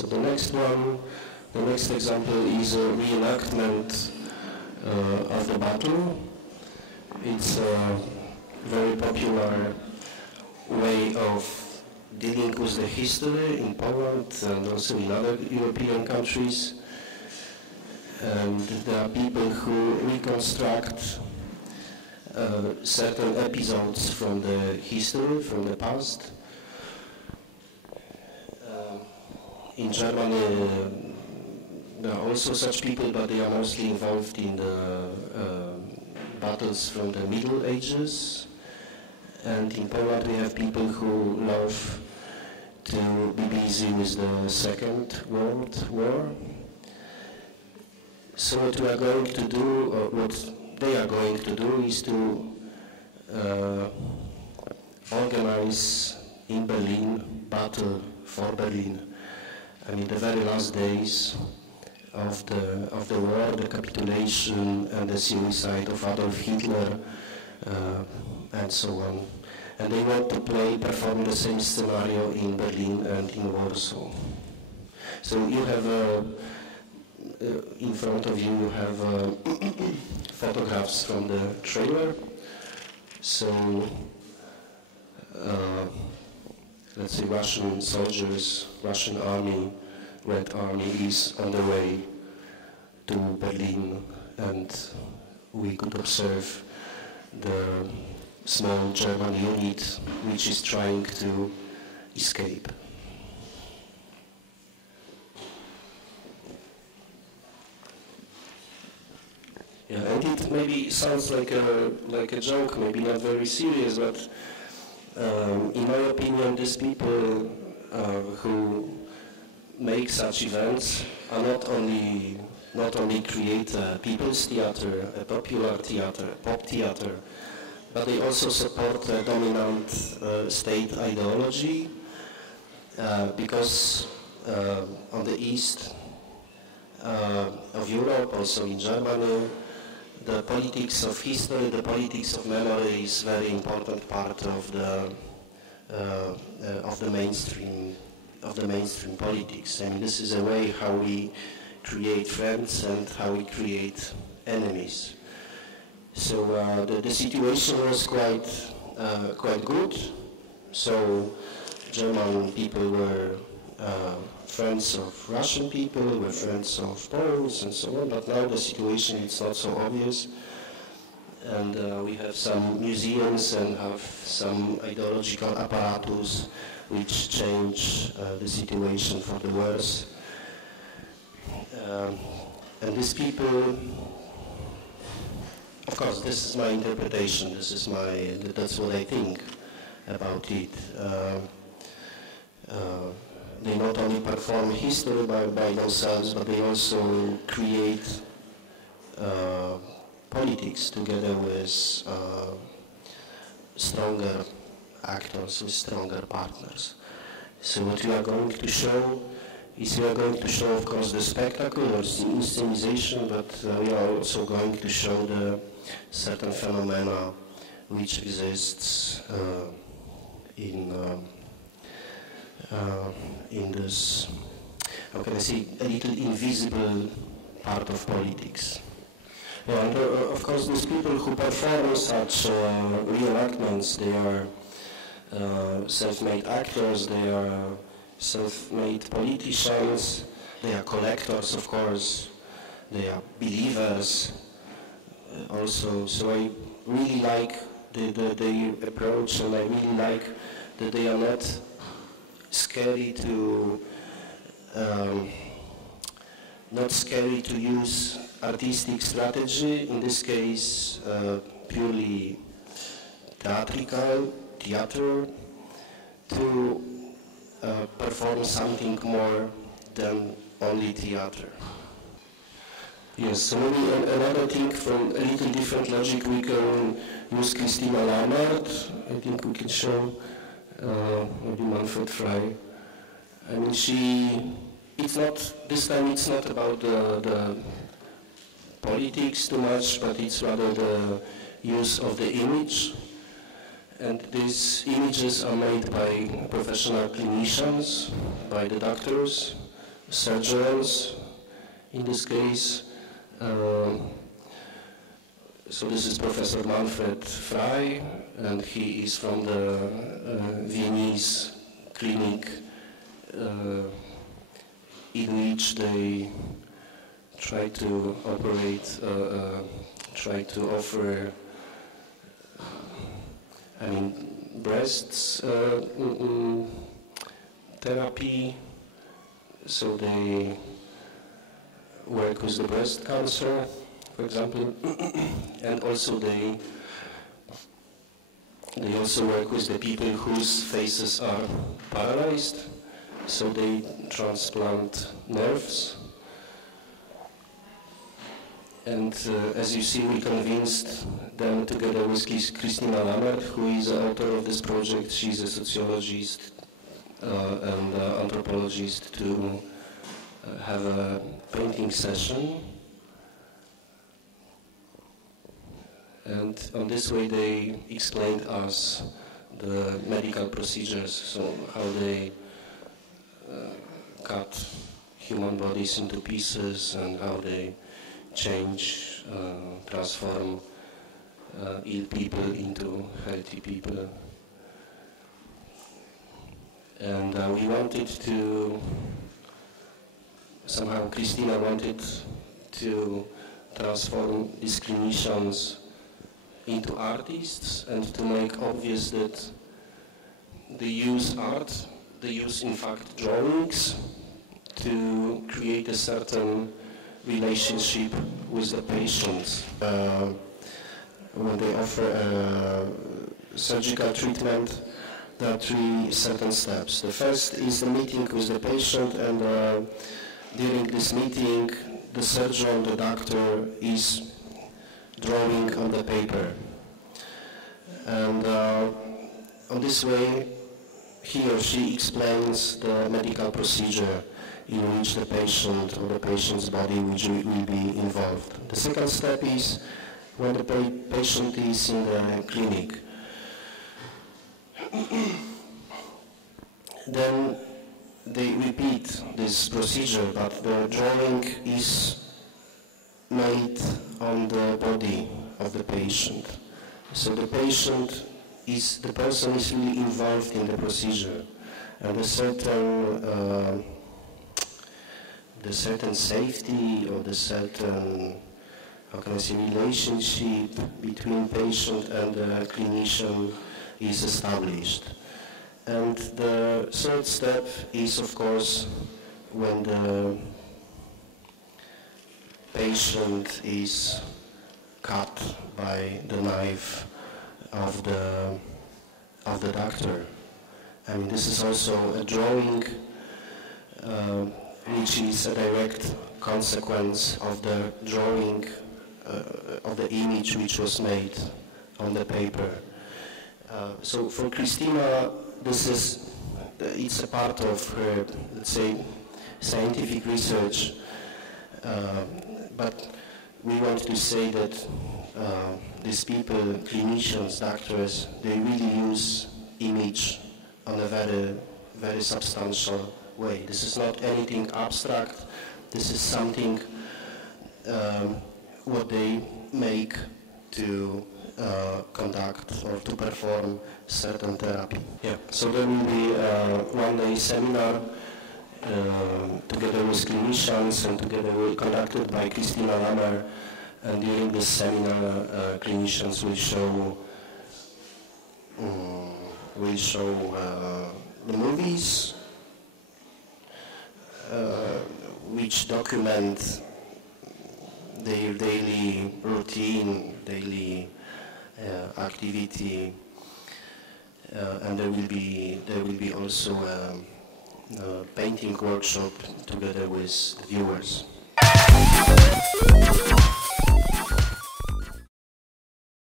So the next example is a reenactment of the battle. It's a very popular way of dealing with the history in Poland and also in other European countries. And there are people who reconstruct certain episodes from the history, from the past. In Germany, there are also such people, but they are mostly involved in the battles from the Middle Ages. And in Poland, we have people who love to be busy with the Second World War. So what we are going to do, or what they are going to do, is to organize in Berlin battle for Berlin. I mean, the very last days of the war, the capitulation and the suicide of Adolf Hitler, and so on. And they want to perform the same scenario in Berlin and in Warsaw. So you have in front of you have photographs from the trailer. So let's say Russian soldiers, Russian army, Red Army is on the way to Berlin, and we could observe the small German unit which is trying to escape. Yeah, and it maybe sounds like a joke, maybe not very serious, but in my opinion, these people who make such events are not only create a people's theater, a popular theater, a pop theater, but they also support a dominant state ideology, because on the east of Europe, also in Germany, the politics of history, the politics of memory is a very important part of the mainstream politics. I mean, this is a way how we create friends and how we create enemies. So the situation was quite good. So German people were friends of Russian people, were friends of Poles and so on, but now the situation is not so obvious. And we have some museums and have some ideological apparatus which change the situation for the worse. And these people, of course, this is my interpretation, that's what I think about it. They not only perform history by themselves, but they also create politics together with stronger actors, with stronger partners. So what we are going to show is of course, the spectacle or the inscenization, but we are also going to show the certain phenomena which exists in this, how can I say, a little invisible part of politics. Yeah, and of course, these people who perform such reenactments, they are self-made actors, they are self-made politicians, they are collectors, of course, they are believers also. So I really like their approach, and I really like that they are not scary to use artistic strategy, in this case purely theater, to perform something more than only theater. Yes, so maybe another thing from a little different logic, we can use Christina Lammert. I think we can show maybe Manfred Frey. I mean, this time it's not about the politics too much, but it's rather the use of the image. And these images are made by professional clinicians, by the doctors, surgeons in this case. So this is Professor Manfred Frey, and he is from the Viennese clinic in which they try to operate, try to offer, breasts therapy. So they work with the breast cancer, for example, and also they also work with the people whose faces are paralyzed. So they transplant nerves. And as you see, we convinced them together with Christina Lammert, who is the author of this project. She's a sociologist and anthropologist, to have a painting session. And on this way they explained us the medical procedures, so how they cut human bodies into pieces and how they change, transform ill people into healthy people. And we wanted to, somehow Christina wanted to transform these clinicians into artists and to make obvious that they use art, they use in fact drawings to create a certain relationship with the patients. When they offer a surgical treatment, there are three certain steps. The first is the meeting with the patient, and during this meeting, the surgeon, the doctor, is drawing on the paper. And on this way, he or she explains the medical procedure in which the patient or the patient's body will be involved. The second step is when the patient is in the clinic. Then they repeat this procedure, but the drawing is made on the body of the patient. So the person is really involved in the procedure, and the certain safety or the certain, relationship between patient and the clinician is established. And the third step is, of course, when the patient is cut by the knife of the doctor. This is also a drawing which is a direct consequence of the drawing of the image which was made on the paper. So for Christina, it's a part of her, let's say, scientific research, but we want to say that these people, clinicians, doctors, they really use image on a very, very substantial way. This is not anything abstract. This is something what they make to conduct or to perform certain therapy. Yeah. So there will be a one-day seminar together with clinicians and conducted by Christina Lammert. And during this seminar, clinicians will show the movies which document their daily routine, daily activity, and there will be also a painting workshop together with the viewers.